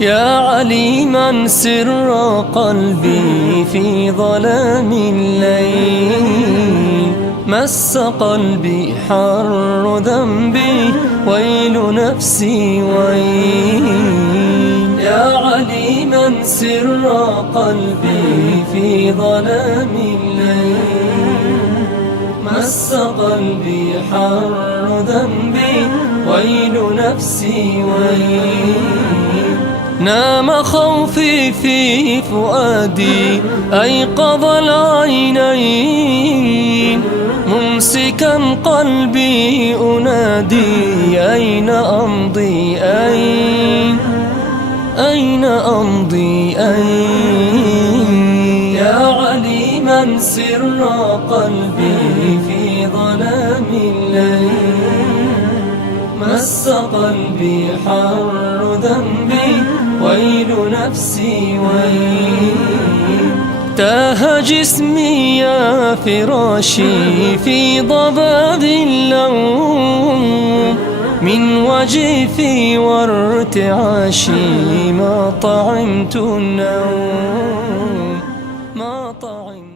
يا عليما سر قلبي في ظلام الليل، مس قلبي حر ذنبي ويل نفسي ويل. يا عليما سر قلبي في ظلام الليل، مس قلبي حر ذنبي ويل نفسي ويل. نام خوفي في فؤادي أيقظ العينين، ممسكا قلبي أنادي أين أمضي أين أمضي يا عليما سر قلبي في ظلام الليل، مس قلبي حر ذنبي ويل نفسي ويل. تاه جسمي يا فراشي في ضباب اللوم، من وجفي وارتعاشي ما طعمت النوم، ما طعمت